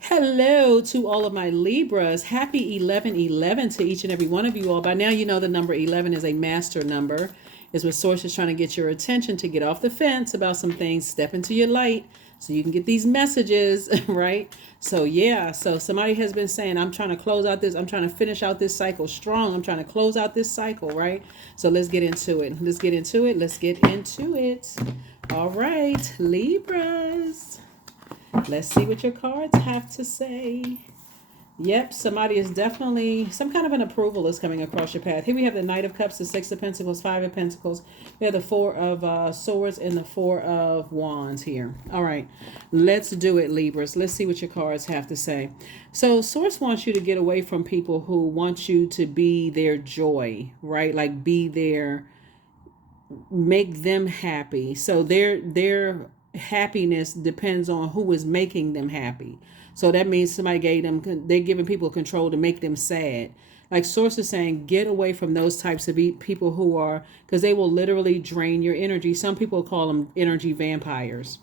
Hello to all of my Libras. Happy 11/11 to each and every one of you all. By now, you know the number 11 is a master number. Is what source is trying to get your attention to get off the fence about some things, step into your light so you can get these messages, right? So, yeah. So, somebody has been saying, I'm trying to close out this, I'm trying to finish out this cycle strong. I'm trying to close out this cycle, right? So, let's get into it. Let's get into it. Let's get into it. All right, Libras. Let's see what your cards have to say. Yep, somebody is definitely, some kind of an approval is coming across your path. Here we have the Knight of Cups, the Six of Pentacles, Five of Pentacles. We have the Four of Swords and the Four of Wands here. All right, let's do it, Libras. Let's see what your cards have to say. So Source wants you to get away from people who want you to be their joy, right? Like be their, make them happy. So their happiness depends on who is making them happy. So that means somebody gave them, they're giving people control to make them sad. Like Source is saying, get away from those types of people who are, because they will literally drain your energy. Some people call them energy vampires,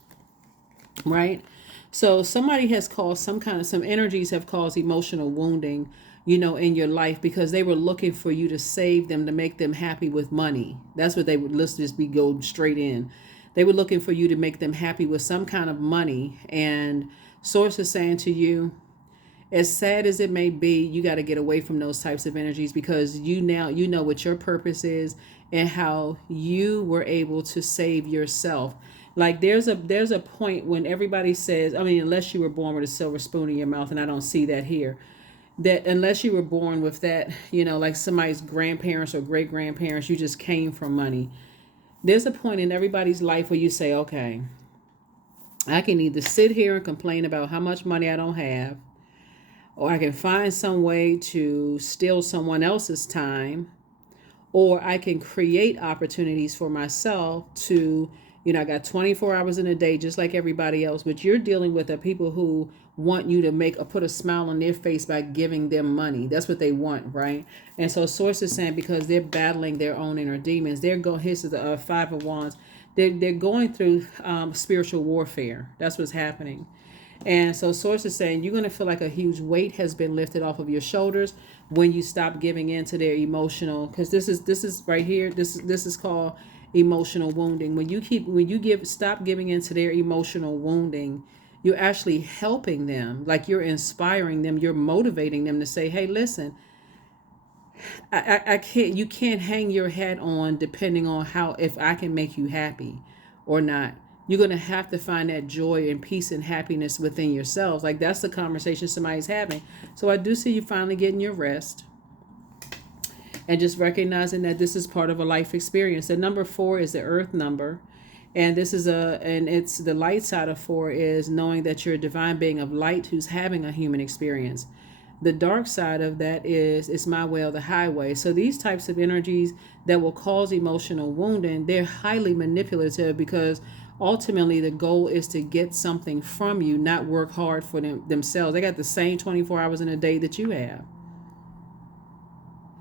right? So somebody has caused some energies have caused emotional wounding, in your life because they were looking for you to save them, to make them happy with money. That's what they would, let's just be go straight in. They were looking for you to make them happy with some kind of money. And Source is saying to you, as sad as it may be, you got to get away from those types of energies because you know what your purpose is and how you were able to save yourself. Like there's a point when everybody says, I mean, unless you were born with a silver spoon in your mouth, and I don't see that here, that unless you were born with that, like somebody's grandparents or great grandparents, you just came from money. There's a point in everybody's life where you say, okay, I can either sit here and complain about how much money I don't have, or I can find some way to steal someone else's time, or I can create opportunities for myself to, I got 24 hours in a day just like everybody else, but you're dealing with the people who want you to put a smile on their face by giving them money. That's what they want, right? And so Source is saying because they're battling their own inner demons, here's the Five of Wands. They're going through spiritual warfare. That's what's happening. And so Source is saying you're going to feel like a huge weight has been lifted off of your shoulders when you stop giving in to their emotional, because this is right here. This is called emotional wounding. When you stop giving in to their emotional wounding, you're actually helping them. Like you're inspiring them. You're motivating them to say, hey, listen, I can't, you can't hang your hat on depending on if I can make you happy or not. You're going to have to find that joy and peace and happiness within yourselves. Like that's the conversation somebody's having. So I do see you finally getting your rest and just recognizing that this is part of a life experience. The number 4 is the earth number. And it's the light side of 4 is knowing that you're a divine being of light who's having a human experience. The dark side of that is it's my way or the highway. So these types of energies that will cause emotional wounding, they're highly manipulative because ultimately the goal is to get something from you, not work hard for themselves. They got the same 24 hours in a day that you have.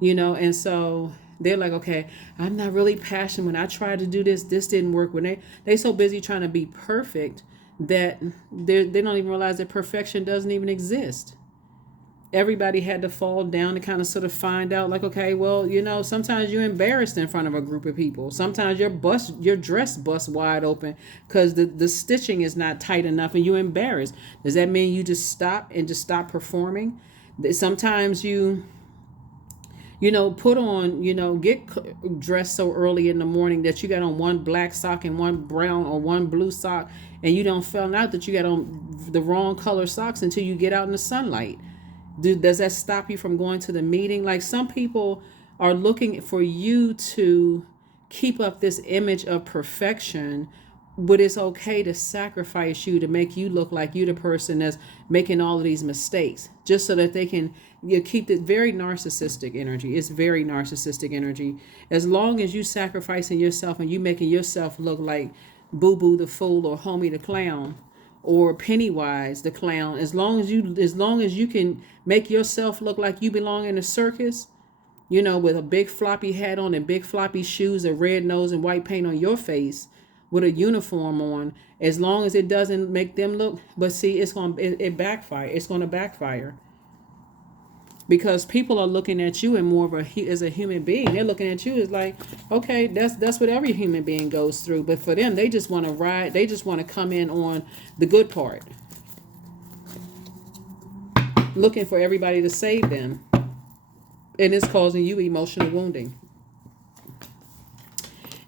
And so they're like, okay, I'm not really passionate. When I tried to do this didn't work. When they so busy trying to be perfect that they don't even realize that perfection doesn't even exist. Everybody had to fall down to kind of sort of find out like, okay, well, sometimes you're embarrassed in front of a group of people. Sometimes your dress busts wide open because the stitching is not tight enough and you're embarrassed. Does that mean you just stop performing? Sometimes you put on, get dressed so early in the morning that you got on one black sock and one brown or one blue sock, and you don't find out that you got on the wrong color socks until you get out in the sunlight. Does that stop you from going to the meeting? Like some people are looking for you to keep up this image of perfection, but it's okay to sacrifice you to make you look like you're the person that's making all of these mistakes just so that they can keep it very narcissistic energy. It's very narcissistic energy. As long as you sacrificing yourself and you making yourself look like Boo Boo the fool or Homie the clown or Pennywise the clown, as long as you can make yourself look like you belong in a circus, with a big floppy hat on and big floppy shoes, a red nose and white paint on your face, with a uniform on, as long as it doesn't make them look. But see, it backfire. It's going to backfire, because people are looking at you and more of as a human being. They're looking at you as like, okay, that's what every human being goes through. But for them, they just want to ride. They just want to come in on the good part, looking for everybody to save them, and it's causing you emotional wounding.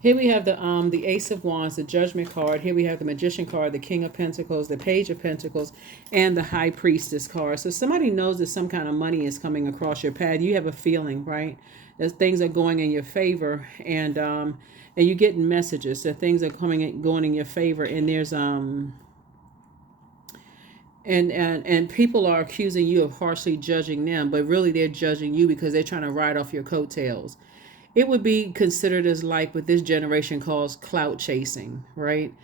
Here we have the Ace of Wands, the Judgment card. Here we have the Magician card, the King of Pentacles, the Page of Pentacles, and the High Priestess card. So somebody knows that some kind of money is coming across your path. You have a feeling, right, that things are going in your favor, and you're getting messages that things are going in your favor, and there's and people are accusing you of harshly judging them, but really they're judging you because they're trying to ride off your coattails. It would be considered as like what this generation calls clout chasing, right?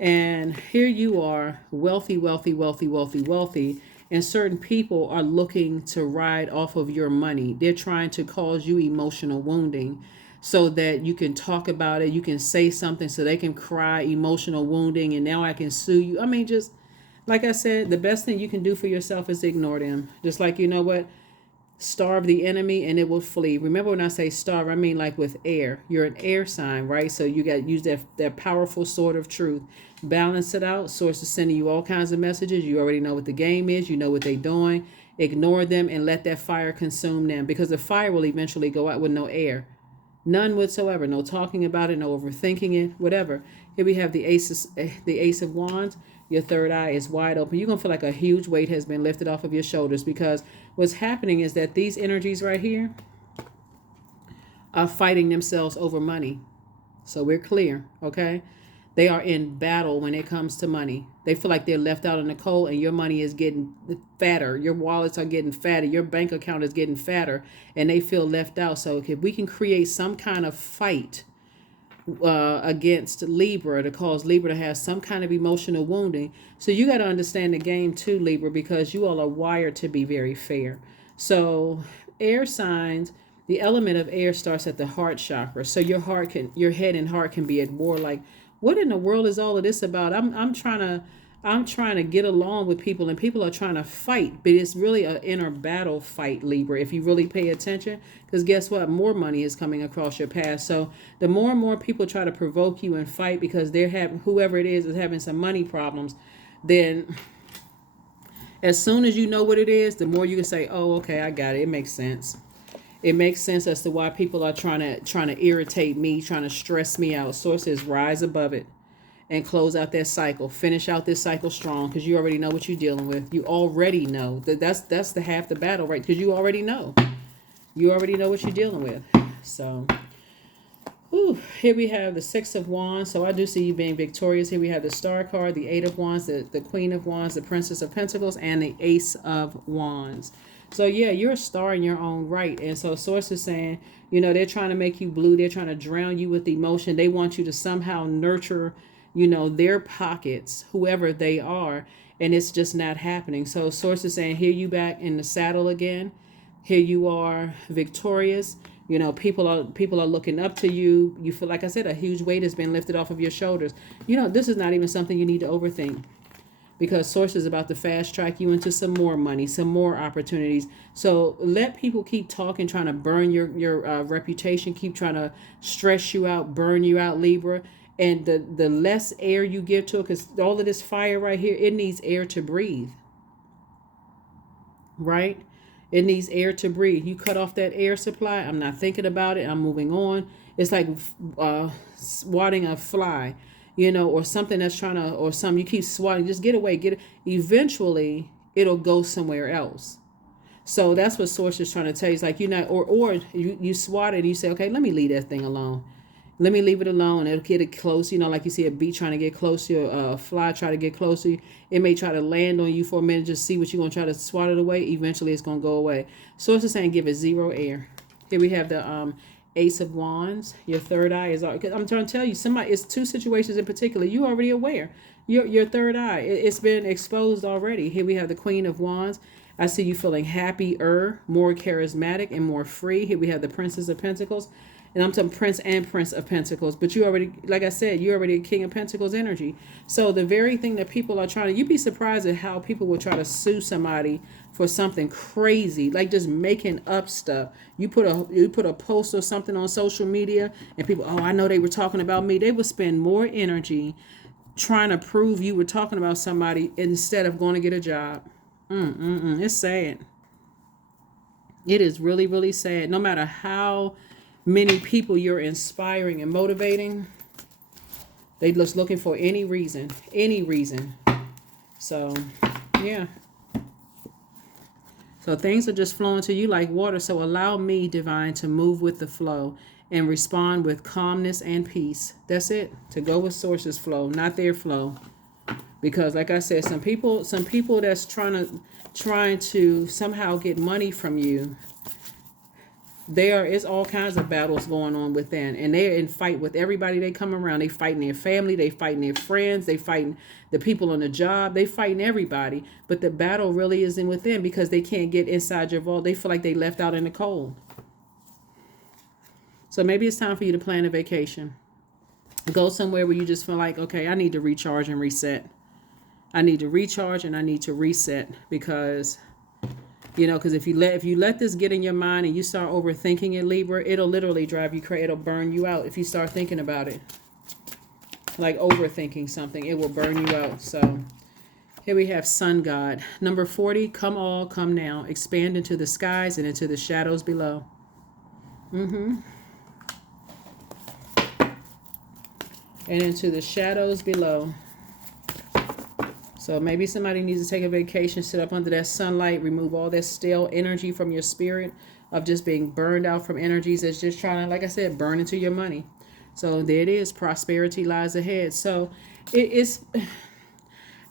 And here you are, wealthy, wealthy, wealthy, wealthy, wealthy, and certain people are looking to ride off of your money. They're trying to cause you emotional wounding so that you can talk about it, you can say something so they can cry emotional wounding, and now I can sue you. I mean, just like I said, the best thing you can do for yourself is ignore them. Just like, you know what? Starve the enemy and it will flee. Remember, when I say starve, I mean like with air. You're an air sign, right? So you got to use that powerful sword of truth. Balance it out. Source is sending you all kinds of messages. You already know what the game is. You know what they're doing. Ignore them and let that fire consume them, because the fire will eventually go out with no air. None whatsoever. No talking about it, no overthinking it, whatever. Here we have the Ace of Wands. Your third eye is wide open. You're going to feel like a huge weight has been lifted off of your shoulders, because what's happening is that these energies right here are fighting themselves over money. So we're clear, okay? They are in battle when it comes to money. They feel like they're left out in the cold, and your money is getting fatter. Your wallets are getting fatter. Your bank account is getting fatter, and they feel left out. So if we can create some kind of fight against Libra to cause Libra to have some kind of emotional wounding. So you got to understand the game too, Libra, because you all are wired to be very fair. So air signs, the element of air starts at the heart chakra. So your head and heart can be at war. Like, what in the world is all of this about? I'm trying to get along with people, and people are trying to fight, but it's really an inner battle fight, Libra, if you really pay attention. Because guess what? More money is coming across your path. So the more and more people try to provoke you and fight because they're having, whoever it is having some money problems, then as soon as you know what it is, the more you can say, oh, okay, I got it. It makes sense. It makes sense as to why people are trying to irritate me, trying to stress me out. Sources, rise above it and close out that cycle. Finish out this cycle strong, because you already know what you're dealing with. You already know that's the half the battle, right? Because you already know. You already know what you're dealing with. So, here we have the Six of Wands. So I do see you being victorious. Here we have the Star card, the Eight of Wands, the Queen of Wands, the Princess of Pentacles, and the Ace of Wands. So yeah, you're a star in your own right. And so Source is saying, you know, they're trying to make you blue. They're trying to drown you with emotion. They want you to somehow nurture, you know, their pockets, whoever they are. And it's just not happening. So Source is saying, here you back in the saddle again. Here you are victorious. You know, people are looking up to you. You feel, like I said, a huge weight has been lifted off of your shoulders. You know, this is not even something you need to overthink, because Source is about to fast track you into some more money, some more opportunities. So let people keep talking, trying to burn your reputation, keep trying to stress you out, burn you out, Libra. And the less air you give to it, because all of this fire right here, it needs air to breathe, right? It needs air to breathe. You cut off that air supply, I'm not thinking about it, I'm moving on. It's like swatting a fly, you know, or something that's trying to, or something you keep swatting, just get away, eventually it'll go somewhere else. So that's what Source is trying to tell you. It's like, you know, or you swat it and you say, okay, let me leave that thing alone. Let me leave it alone. It'll get it close. You know, like you see a bee trying to get close to you, a fly try to get close to you. It may try to land on you for a minute, just see what you're going to try to swat it away. Eventually, it's going to go away. Source is saying give it zero air. Here we have the Ace of Wands. Your third eye is, I'm trying to tell you, it's two situations in particular. You're already aware. Your third eye, it's been exposed already. Here we have the Queen of Wands. I see you feeling happier, more charismatic, and more free. Here we have the Princess of Pentacles. And I'm talking Prince and Prince of Pentacles. But you already, like I said, you're already a King of Pentacles energy. So the very thing that people are trying to, you'd be surprised at how people will try to sue somebody for something crazy, like just making up stuff. You put a post or something on social media and people, oh, I know they were talking about me. They would spend more energy trying to prove you were talking about somebody instead of going to get a job. It's sad. It is really, really sad. No matter how many people you're inspiring and motivating, they just looking for any reason. So, yeah. So things are just flowing to you like water. So allow me, divine, to move with the flow and respond with calmness and peace. That's it. To go with source's flow, not their flow. Because like I said, some people that's trying to somehow get money from you, there is all kinds of battles going on within, and they're in fight with everybody they come around. They fighting their family, they fighting their friends, they fighting the people on the job, they fighting everybody. But the battle really is in within because they can't get inside your vault. They feel like they left out in the cold. So maybe it's time for you to plan a vacation. Go somewhere where you just feel like, okay, I need to recharge and reset. I need to recharge and I need to reset because, you know, because if you let this get in your mind and you start overthinking it, Libra, it'll literally drive you crazy. It'll burn you out if you start thinking about it. Like overthinking something, it will burn you out. So here we have Sun God. Number 40, come all, come now. Expand into the skies and into the shadows below. And into the shadows below. So maybe somebody needs to take a vacation, sit up under that sunlight, remove all that stale energy from your spirit of just being burned out from energies that's just trying to, like I said, burn into your money. So there it is. Prosperity lies ahead. So it's,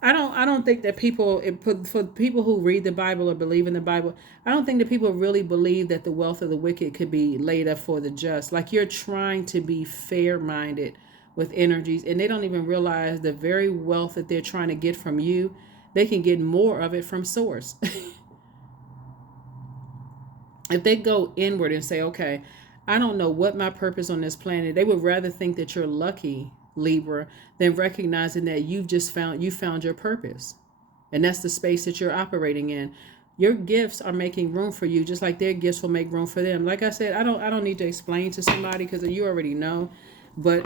I don't think that people, for people who read the Bible or believe in the Bible, I don't think that people really believe that the wealth of the wicked could be laid up for the just. Like you're trying to be fair-minded with energies, and they don't even realize the very wealth that they're trying to get from you, they can get more of it from source. If they go inward and say, okay, I don't know what my purpose on this planet, they would rather think that you're lucky, Libra, than recognizing that you found your purpose. And that's the space that you're operating in. Your gifts are making room for you, just like their gifts will make room for them. Like I said, I don't need to explain to somebody because you already know, but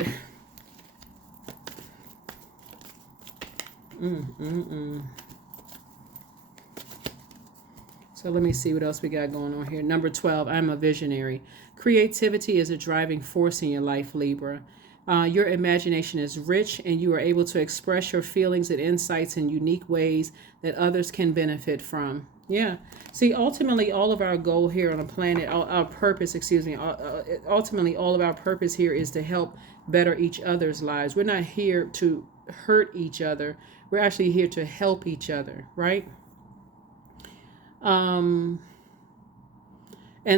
So let me see what else we got going on here. Number 12, I'm a visionary. Creativity is a driving force in your life, Libra. Your imagination is rich and you are able to express your feelings and insights in unique ways that others can benefit from. Yeah. See, ultimately, all of our goal here on the planet, our purpose, ultimately, all of our purpose here is to help better each other's lives. We're not here to hurt each other. We're actually here to help each other, right? And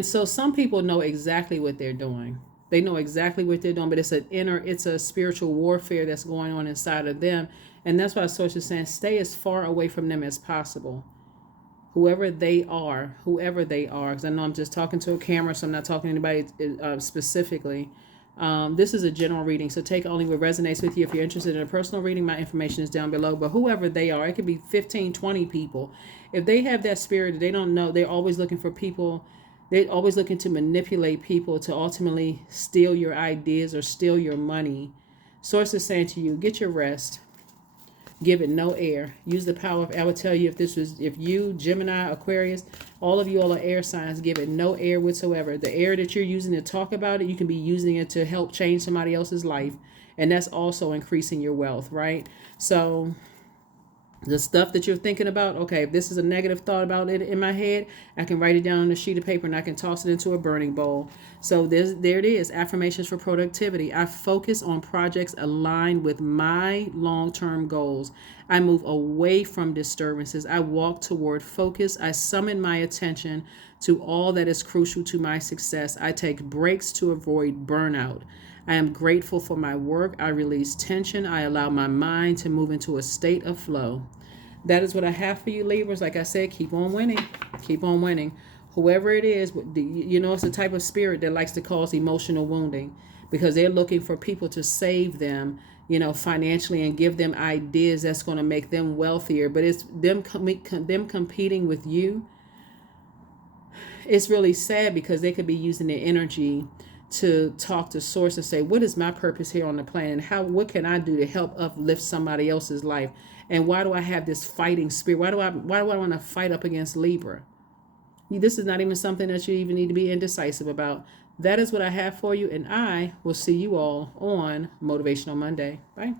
so some people know exactly what they're doing. They know exactly what they're doing, but it's a spiritual warfare that's going on inside of them. And that's why Source is saying, stay as far away from them as possible. Whoever they are, because I know I'm just talking to a camera, so I'm not talking to anybody specifically. This is a general reading, so take only what resonates with you. If you're interested in a personal reading, my information is down below. But whoever they are, it could be 15, 20 people. If they have that spirit, they don't know, they're always looking for people. They're always looking to manipulate people to ultimately steal your ideas or steal your money. Source is saying to you, get your rest. Give it no air. Use the power of, I would tell you, if you, Gemini, Aquarius, all of you all are air signs, give it no air whatsoever. The air that you're using to talk about it, you can be using it to help change somebody else's life. And that's also increasing your wealth, right? So the stuff that you're thinking about, okay, if this is a negative thought about it in my head, I can write it down on a sheet of paper and I can toss it into a burning bowl. So there it is, affirmations for productivity. I focus on projects aligned with my long-term goals. I move away from disturbances. I walk toward focus. I summon my attention to all that is crucial to my success. I take breaks to avoid burnout. I am grateful for my work. I release tension. I allow my mind to move into a state of flow. That is what I have for you, Libras. Like I said, keep on winning. Keep on winning. Whoever it is, it's a type of spirit that likes to cause emotional wounding, because they're looking for people to save them, financially, and give them ideas that's going to make them wealthier. But it's them competing with you. It's really sad, because they could be using their energy to talk to source and say, what is my purpose here on the planet? What can I do to help uplift somebody else's life? And why do I have this fighting spirit? Why do I want to fight up against Libra? This is not even something that you even need to be indecisive about. That is what I have for you, and I will see you all on Motivational Monday. Bye.